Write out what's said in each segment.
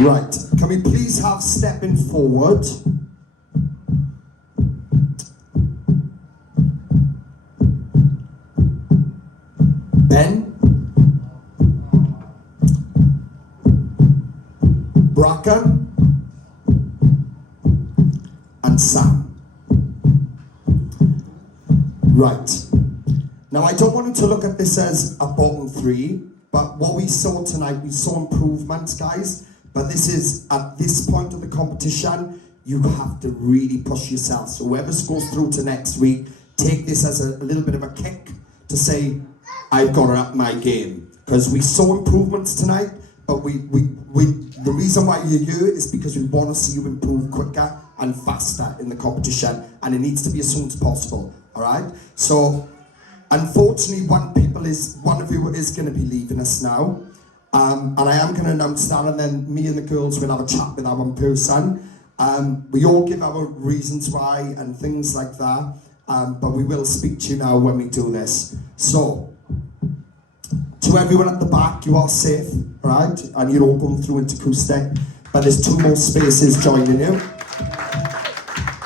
Right, can we please have stepping forward? Ben, Bracken, and Sam. Right. Now I don't want you to look at this as a bottom three, but what we saw tonight, we saw improvements, guys. But this is, at this point of the competition, you have to really push yourself. So whoever goes through to next week, take this as a little bit of a kick to say, I've got to up my game. Because we saw improvements tonight, but the reason why you're here is because we want to see you improve quicker and faster in the competition, and it needs to be as soon as possible. All right. So, unfortunately, one of you is going to be leaving us now, and I am going to announce that, and then me and the girls will have a chat with that one person. We all give our reasons why and things like that, but we will speak to you now when we do this. So, to everyone at the back, you are safe, right? And you're all going through into acoustic, but there's 2 more spaces joining you.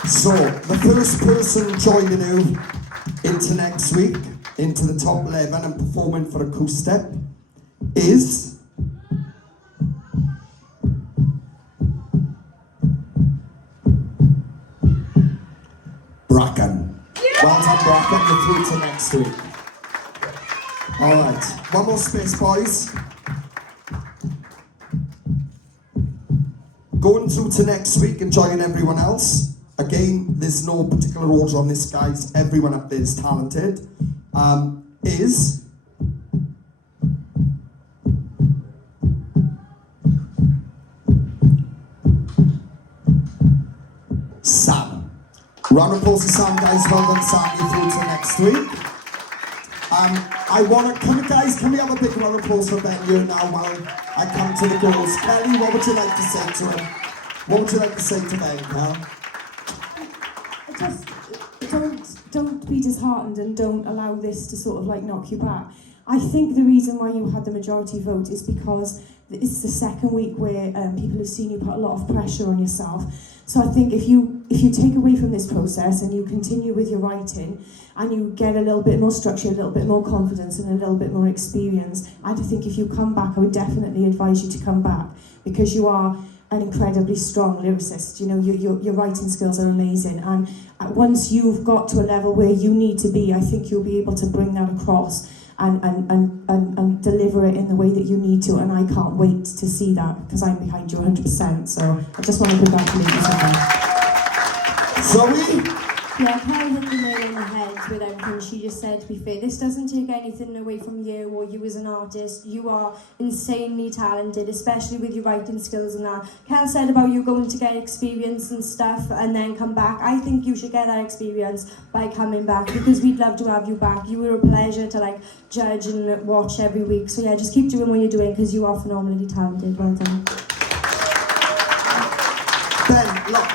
So, the first person joining you into next week, into the top 11 and performing for acoustic, is Bracken. Well done, Bracken, you're through to next week. Alright, one more space, boys. Going through to next week and joining everyone else. Again, there's no particular order on this, guys. Everyone up there is talented. Is Sam. Round of applause to Sam, guys. Well done, Sam. You're through to next week. I want to, can we have a big round of applause for Ben here now while I come to the girls? Kelly, what would you like to say to him? What would you like to say to Ben, Carl? Just don't be disheartened and don't allow this to sort of like knock you back. I think the reason why you had the majority vote is because it's the second week where people have seen you put a lot of pressure on yourself. So I think if you take away from this process and you continue with your writing and you get a little bit more structure, a little bit more confidence and a little bit more experience, I think if you come back, I would definitely advise you to come back, because you are an incredibly strong lyricist. You know, your writing skills are amazing, and once you've got to a level where you need to be, I think you'll be able to bring that across and deliver it in the way that you need to, and I can't wait to see that, because I'm behind you 100%, so I just want to congratulate you so much. Zoe? Yeah, Kelly hit the nail on the head with everything she just said, to be fair. This doesn't take anything away from you or you as an artist. You are insanely talented, especially with your writing skills and that. Kel said about you going to get experience and stuff and then come back. I think you should get that experience by coming back, because we'd love to have you back. You were a pleasure to like judge and watch every week. So yeah, just keep doing what you're doing, because you are phenomenally talented. Well done. Ben, look,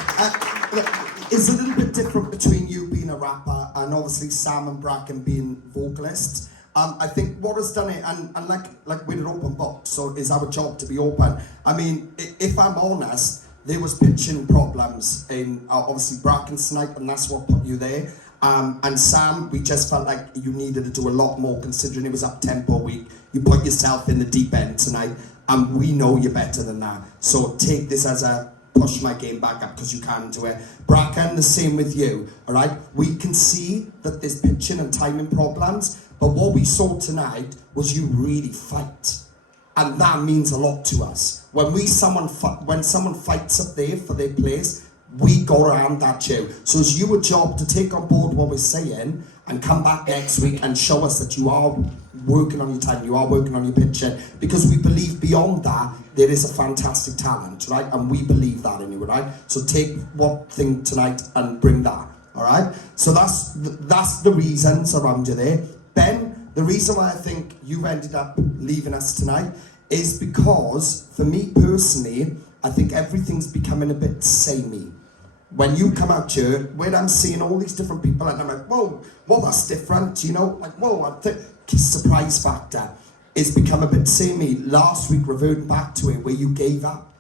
it's a little bit different between you being a rapper and obviously Sam and Bracken being vocalists. I think what has done it, and like we're an open book, so it's our job to be open. I mean, if I'm honest, there was pitching problems in obviously Bracken's tonight, and that's what put you there. And Sam, we just felt like you needed to do a lot more, considering it was Uptempo week. You put yourself in the deep end tonight, and we know you're better than that. So take this as a push my game back up, because you can do it. Bracken, the same with you, all right? We can see that there's pitching and timing problems, but what we saw tonight was you really fight. And that means a lot to us. When someone fights up there for their place, we go around that you. So it's your job to take on board what we're saying and come back next week and show us that you are working on your time, you are working on your pitching, because we believe beyond that there is a fantastic talent, right? And we believe that in you, right? So take what thing tonight and bring that, all right? So that's the reasons around you there. Ben, the reason why I think you've ended up leaving us tonight is because, for me personally, I think everything's becoming a bit samey. When you come out here, when I'm seeing all these different people, and I'm like, whoa, well, that's different, you know? Like, whoa, I think surprise factor. It's become a bit samey. Last week, reverting back to it, where you gave up.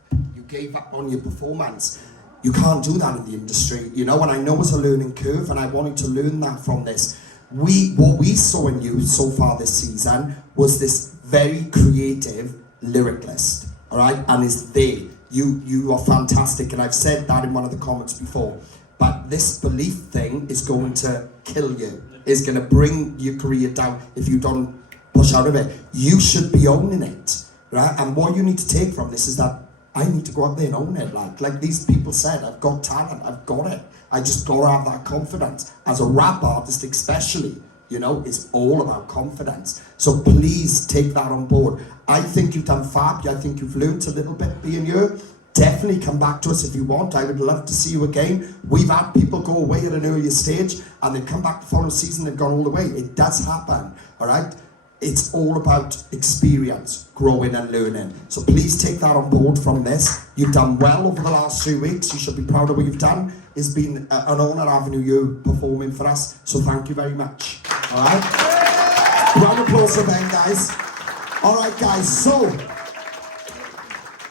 gave up on your performance. You can't do that in the industry, you know, and I know it's a learning curve, and I wanted to learn that from this. What we saw in you so far this season was this very creative lyricist, all right, and it's there. You are fantastic, and I've said that in one of the comments before, but this belief thing is going to kill you. It's going to bring your career down if you don't push out of it. You should be owning it, right? And what you need to take from this is that I need to go out there and own it. Like these people said, I've got talent, I've got it. I just got to have that confidence. As a rap artist especially, you know, it's all about confidence. So please take that on board. I think you've done fab. I think you've learned a little bit being here. Definitely come back to us if you want. I would love to see you again. We've had people go away at an earlier stage and they come back the following season and gone all the way. It does happen, all right? It's all about experience, growing and learning. So please take that on board from this. You've done well over the last 3 weeks. You should be proud of what you've done. It's been an honour having you performing for us. So thank you very much. All right? Round of applause for Ben, guys. All right, guys. So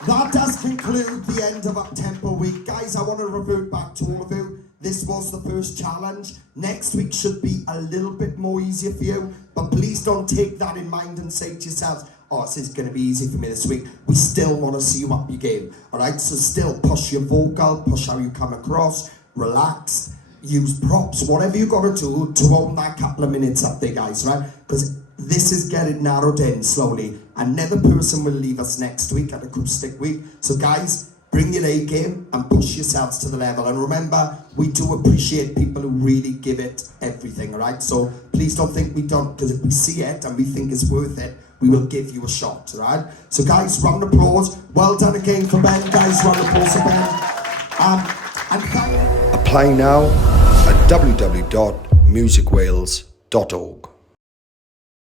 that does conclude the end of Uptempo week. Guys, I want to revert back to all of you. This was the first challenge. Next week should be a little bit more easier for you, but please don't take that in mind and say to yourselves, oh, this is going to be easy for me this week. We still want to see you up your game, all right? So still push your vocal, push how you come across, relax, use props, whatever you got to do to own that couple of minutes up there, guys, right? Because this is getting narrowed in slowly. Another person will leave us next week at Acoustic Week. So guys, bring your A game and push yourselves to the level. And remember, we do appreciate people who really give it everything, all right? So please don't think we don't, because if we see it and we think it's worth it, we will give you a shot, all right? So guys, round of applause. Well done again for Ben, guys. Round of applause for Ben. And thank you. Apply now at www.musicwales.org.